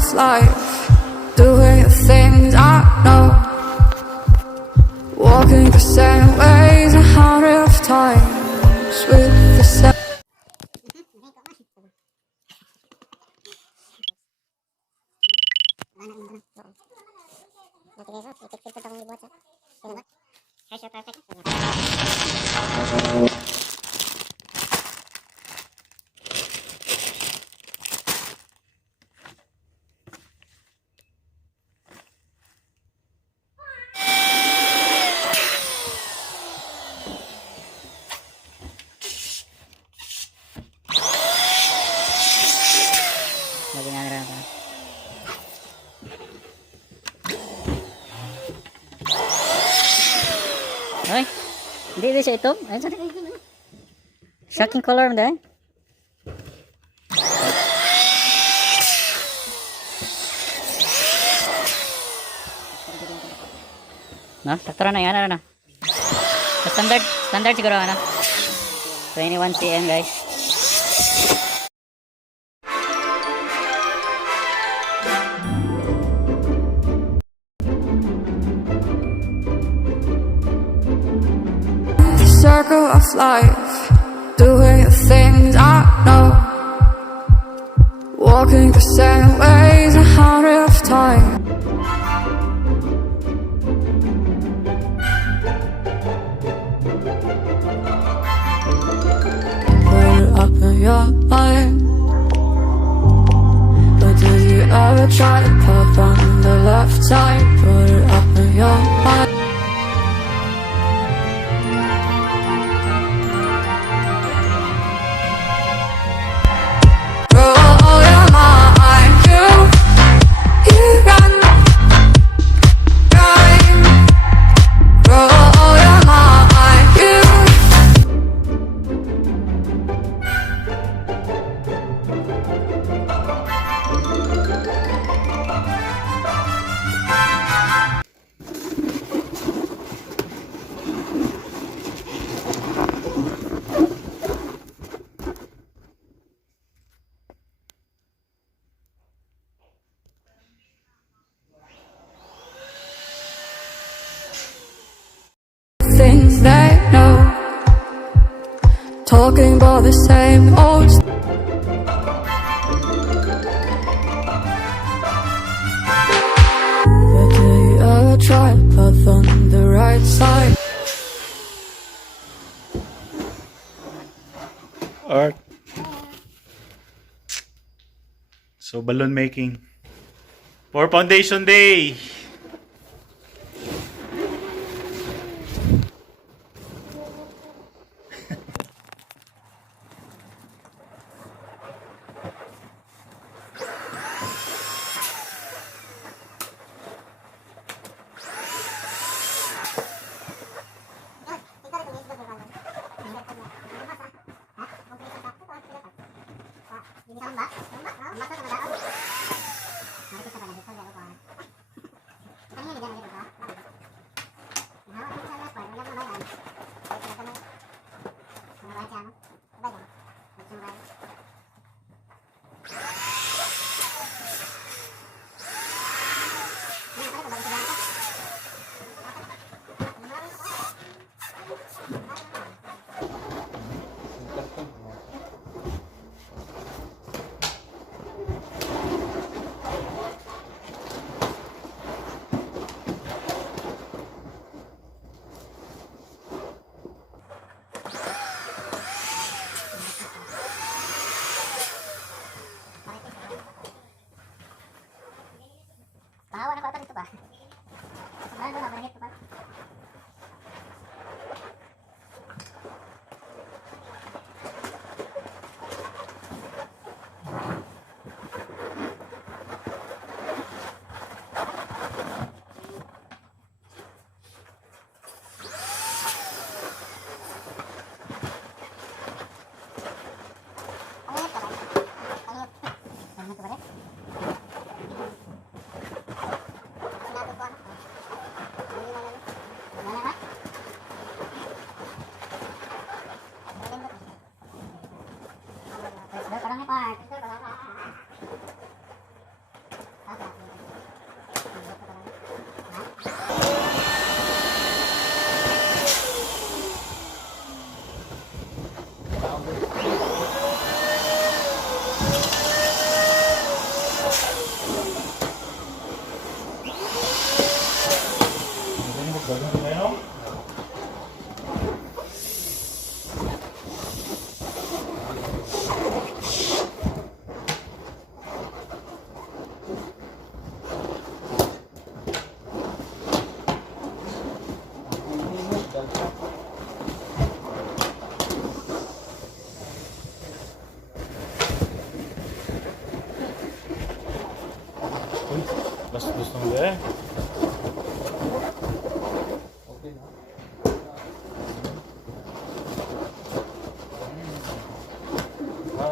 of life, doing the things I know, walking the same ways 100 times with the same. Ay, hindi din siya itom. Ayun sa shocking color mo dahil. No, sakto na yan, ano na. Standard siguro, ano. 21 cm, guys. Circle of life, doing the things I know, walking the same ways 100 times. Put it up in your mind, but did you ever try to pop on the left side? Put it up in your mind. Things they know, talking about the same old. But do you ever try to put on the right side? Art. So balloon making for Foundation Day.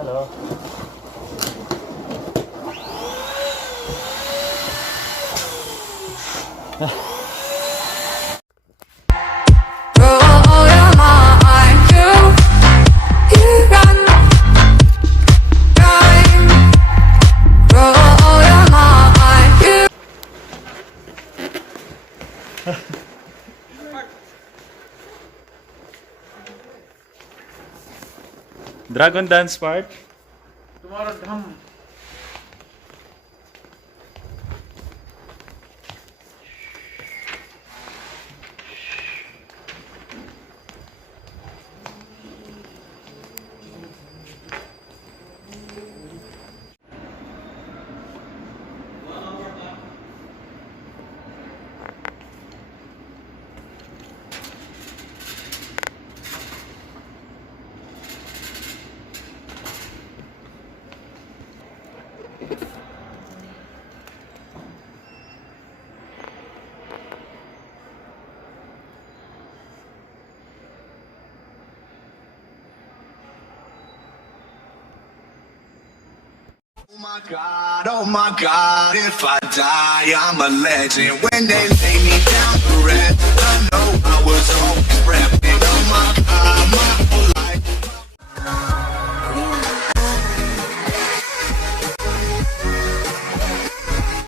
Hello. Roll your mind, you run, rhyme. Roll your mind, you. Dragon dance part. Tomorrow, come. Oh my God, if I die, I'm a legend. When they lay me down to rest, I know I was always repping. Oh my God.